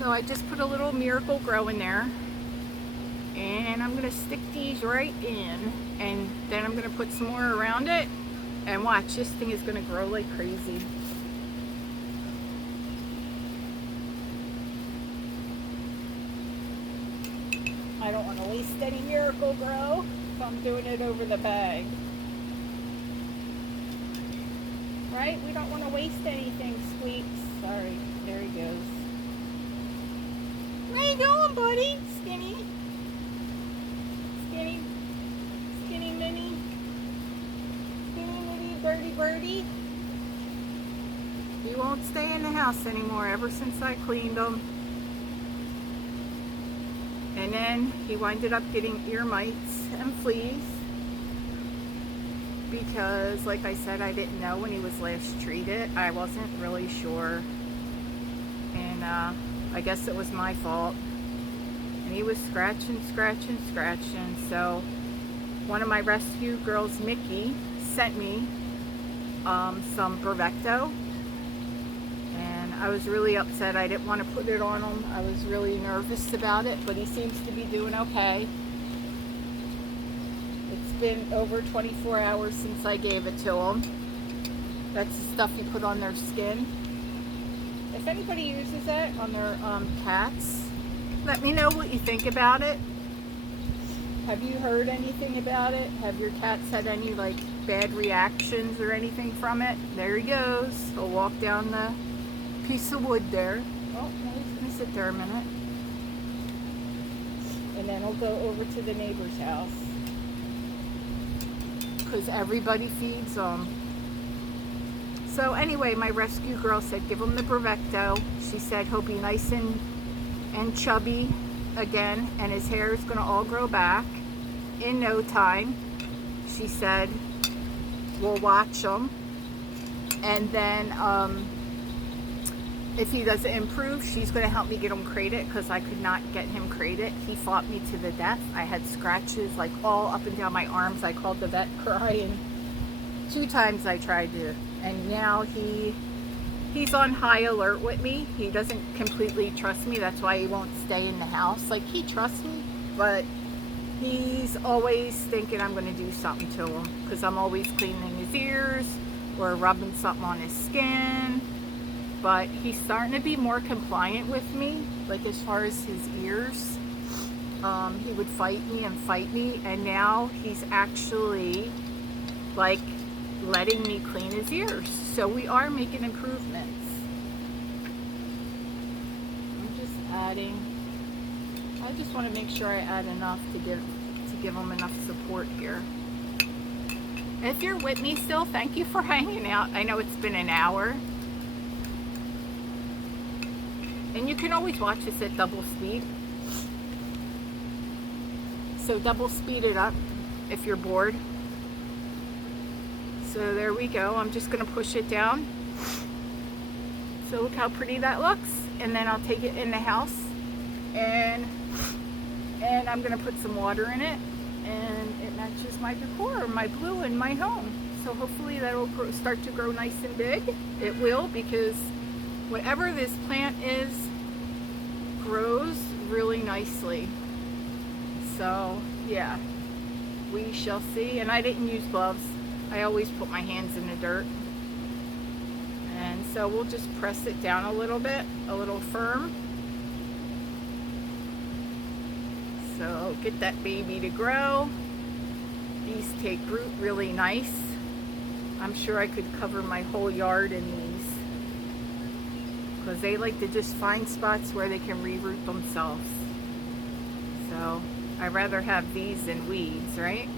So I just put a little Miracle Grow in there. And I'm going to stick these right in. And then I'm going to put some more around it. And watch, this thing is going to grow like crazy. I don't want to waste any Miracle Grow, so I'm doing it over the bag. Right? We don't want to waste anything, Squeaks. Sorry, there he goes. Where you going, buddy? Skinny? Skinny? Skinny mini? Birdie birdie. He won't stay in the house anymore ever since I cleaned him. And then he winded up getting ear mites and fleas because, like I said, I didn't know when he was last treated. I wasn't really sure, and I guess it was my fault. And he was scratching. So one of my rescue girls, Mickey, sent me some Bravecto, and I was really upset. I didn't want to put it on him. I was really nervous about it, but he seems to be doing okay. It's been over 24 hours since I gave it to him. That's the stuff you put on their skin. If anybody uses it on their cats, let me know what you think about it. Have you heard anything about it? Have your cats had any like bad reactions or anything from it? There he goes. He'll walk down the piece of wood there. Oh, now he's gonna sit there a minute. And then he'll go over to the neighbor's house. Because everybody feeds them. So anyway, my rescue girl said give him the Bravecto. She said he'll be nice and chubby again, and his hair is going to all grow back in no time. She said we'll watch him, and then if he doesn't improve, she's going to help me get him crated, because I could not get him crated. He fought me to the death. I had scratches like all up and down my arms. I called the vet crying. 2 times I tried to, and now he's on high alert with me. He doesn't completely trust me. That's why he won't stay in the house. Like, he trusts me, but he's always thinking I'm going to do something to him, because I'm always cleaning his ears or rubbing something on his skin. But he's starting to be more compliant with me, like as far as his ears. He would fight me, and now he's actually like letting me clean his ears. So we are making improvements. I'm just adding. I just want to make sure I add enough to give him enough support here. And if you're with me still, thank you for hanging out. I know it's been an hour. And you can always watch this at double speed. So double speed it up if you're bored. So there we go. I'm just going to push it down. So look how pretty that looks. And then I'll take it in the house, and I'm going to put some water in it, and it matches my decor, my blue in my home. So hopefully that'll start to grow nice and big. It will, because whatever this plant is grows really nicely. So yeah, we shall see. And I didn't use gloves. I always put my hands in the dirt. And so we'll just press it down a little bit, a little firm. So get that baby to grow. These take root really nice. I'm sure I could cover my whole yard in these, because they like to just find spots where they can reroot themselves. So I'd rather have these than weeds, right?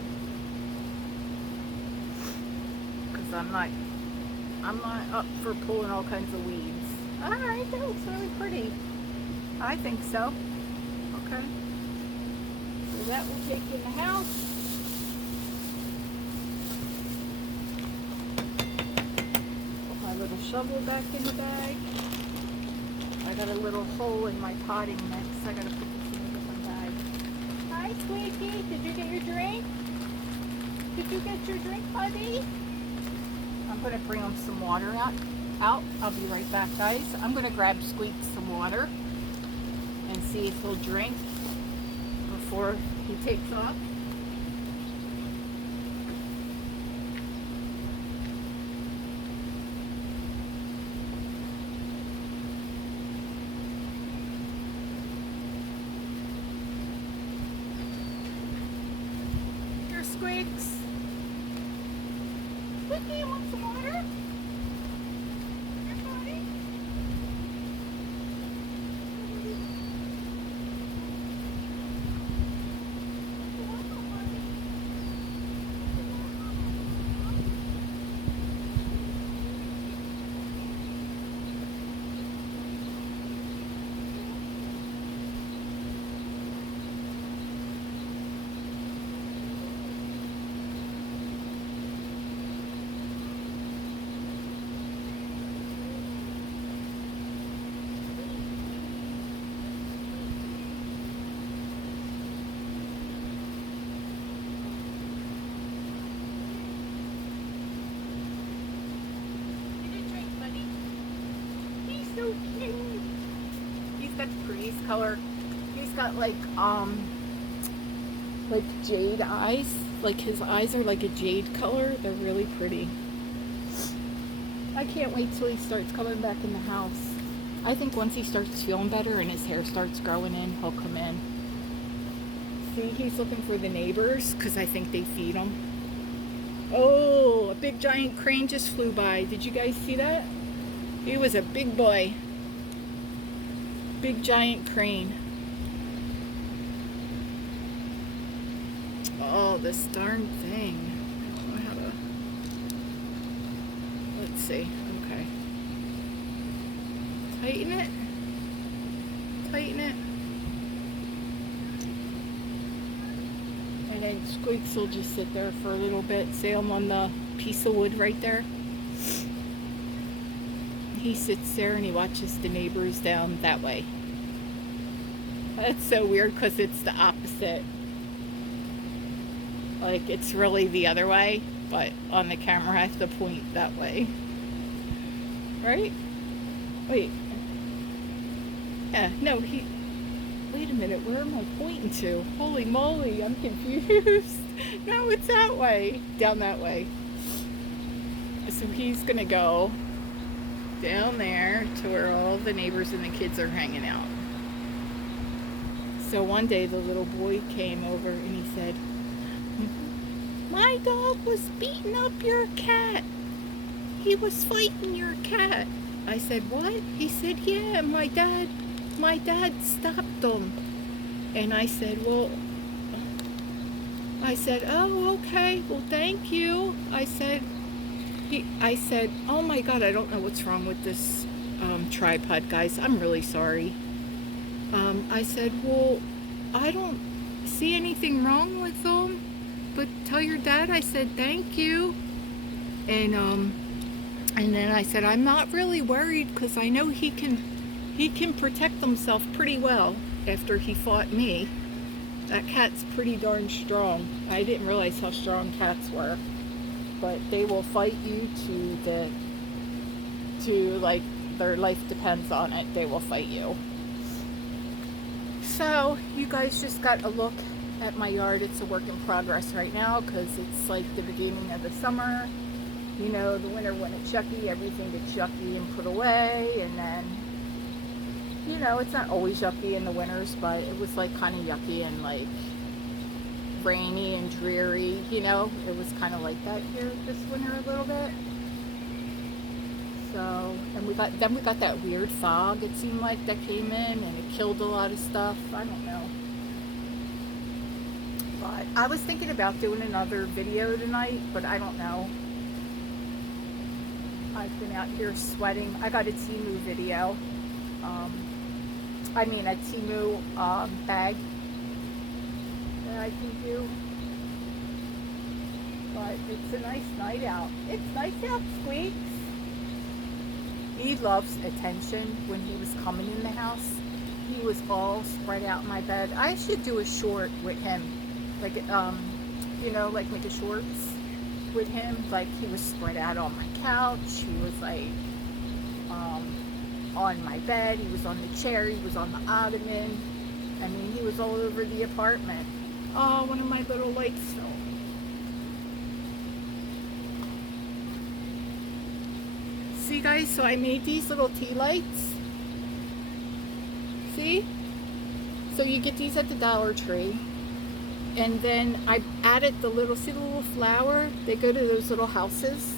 Because I'm not up for pulling all kinds of weeds. Alright, that looks really pretty. I think so. Okay. So that will take in the house. Put my little shovel back in the bag. I got a little hole in my potting mix. I gotta put this in a different bag. Hi, Squeaky. Did you get your drink? Did you get your drink, buddy? I'm going to bring him some water out. I'll be right back, guys. I'm going to grab Squeak some water and see if he'll drink before he takes off. Here, Squeaks. Squeaky, you want some water? Here, buddy. color. He's got like jade eyes. Like his eyes are like a jade color. They're really pretty. I can't wait till he starts coming back in the house. I think once he starts feeling better and his hair starts growing in, he'll come in. See, he's looking for the neighbors because I think they feed him. Oh, a big giant crane just flew by. Did you guys see that? He was a big boy. Big giant crane. Oh, this darn thing. I don't know how to... Let's see. Okay. Tighten it. Tighten it. And then Squeaks will just sit there for a little bit. See him on the piece of wood right there? He sits there and he watches the neighbors down that way. That's so weird because it's the opposite. Like, it's really the other way, but on the camera I have to point that way. Right? Wait. Yeah, no, wait a minute, where am I pointing to? Holy moly, I'm confused. No, it's that way. Down that way. So he's gonna go down there to where all the neighbors and the kids are hanging out. So one day the little boy came over and he said, "My dog was beating up your cat. He was fighting your cat." I said, "What?" He said, "Yeah, my dad stopped him." And I said, "Oh, okay, well, thank you." I said, "Oh my God, I don't know what's wrong with this tripod, guys. I'm really sorry." I said, "Well, I don't see anything wrong with them, but tell your dad I said thank you." And then I said, "I'm not really worried because I know he can protect himself pretty well after he fought me. That cat's pretty darn strong." I didn't realize how strong cats were, but they will fight you to like their life depends on it. They will fight you. So you guys just got a look at my yard. It's a work in progress right now because it's like the beginning of the summer. You know, the winter when it's yucky, everything gets yucky and put away, and then, you know, it's not always yucky in the winters, but it was like kind of yucky and like rainy and dreary, you know. It was kind of like that here this winter a little bit. So, and we got that weird fog, it seemed like, that came in and it killed a lot of stuff. I don't know. But I was thinking about doing another video tonight, but I don't know. I've been out here sweating. I got a TEMU video. A TEMU bag that I can do. But it's a nice night out. It's nice out, Squeaks. He loves attention. When he was coming in the house, he was all spread out in my bed. I should do a short with him. Like, you know, like make a shorts with him. Like, he was spread out on my couch. He was like on my bed. He was on the chair. He was on the ottoman. I mean, he was all over the apartment. Oh, one of my little lights fell. See, guys, so I made these little tea lights. See? So you get these at the Dollar Tree. And then I added the little flower. They go to those little houses.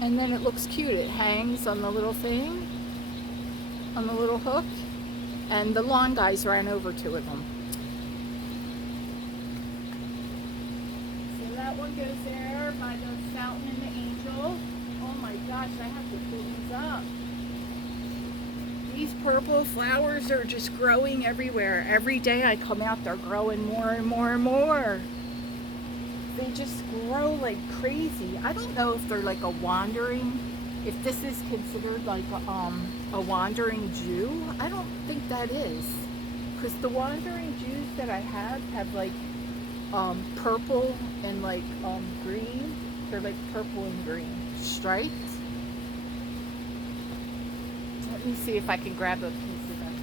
And then it looks cute. It hangs on the little thing, on the little hook. And the lawn guys ran over two of them. So that one goes there by the fountain and the angel. Oh my gosh, I have to pull these up. These purple flowers are just growing everywhere. Every day I come out, they're growing more and more and more. They just grow like crazy. I don't know if they're like a wandering, if this is considered like a wandering Jew. I don't think that is. Because the wandering Jews that I have like purple and like green. They're like purple and green striped. Let me see if I can grab a piece of them.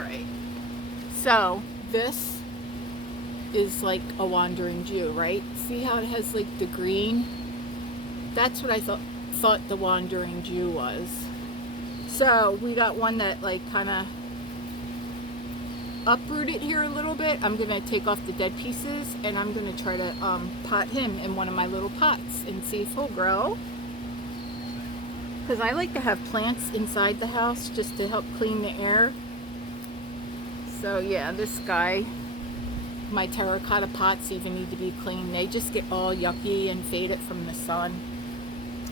right. So this is like a wandering Jew, right? See how it has like the green? That's what I thought the wandering Jew was. So we got one that like kind of uprooted here a little bit. I'm gonna take off the dead pieces and I'm gonna try to pot him in one of my little pots and see if he'll grow. Because I like to have plants inside the house just to help clean the air. So yeah, this guy, my terracotta pots even need to be cleaned. They just get all yucky and faded from the sun.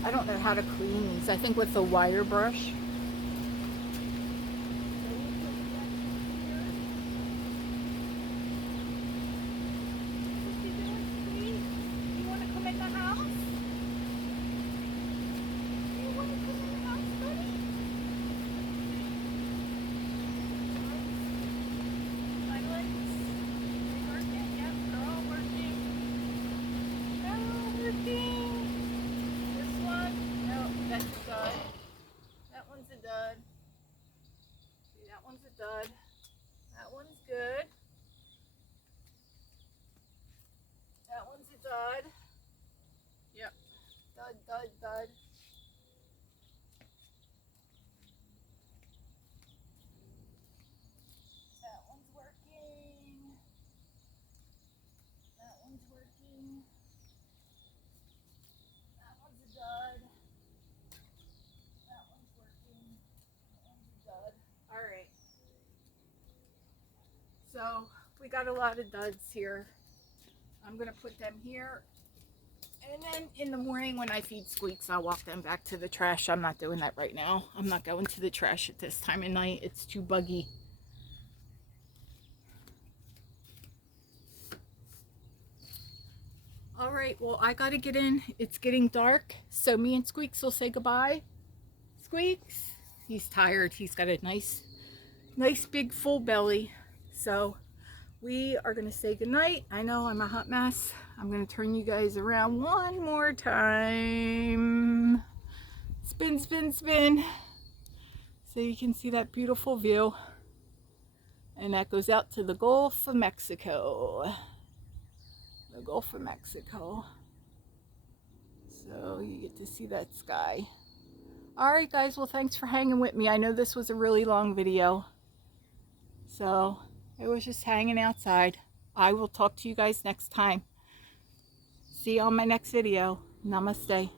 I don't know how to clean these. I think with a wire brush. Dud. That one's good. That one's a dud. Yep. Dud, dud, dud. That one's working. That one's working. That one's a dud. That one's working. That one's a dud. All right. So we got a lot of duds here. I'm gonna put them here, and then in the morning when I feed Squeaks, I'll walk them back to the trash. I'm not doing that right now. I'm not going to the trash at this time of night. It's too buggy. All right, well, I gotta get in. It's getting dark, so me and Squeaks will say goodbye. Squeaks, he's tired. He's got a nice big full belly. So we are gonna say goodnight. I know I'm a hot mess. I'm gonna turn you guys around one more time. Spin, spin, spin. So you can see that beautiful view. And that goes out to the Gulf of Mexico. The Gulf of Mexico. So you get to see that sky. Alright guys, well thanks for hanging with me. I know this was a really long video. So it was just hanging outside. I will talk to you guys next time. See you on my next video. Namaste.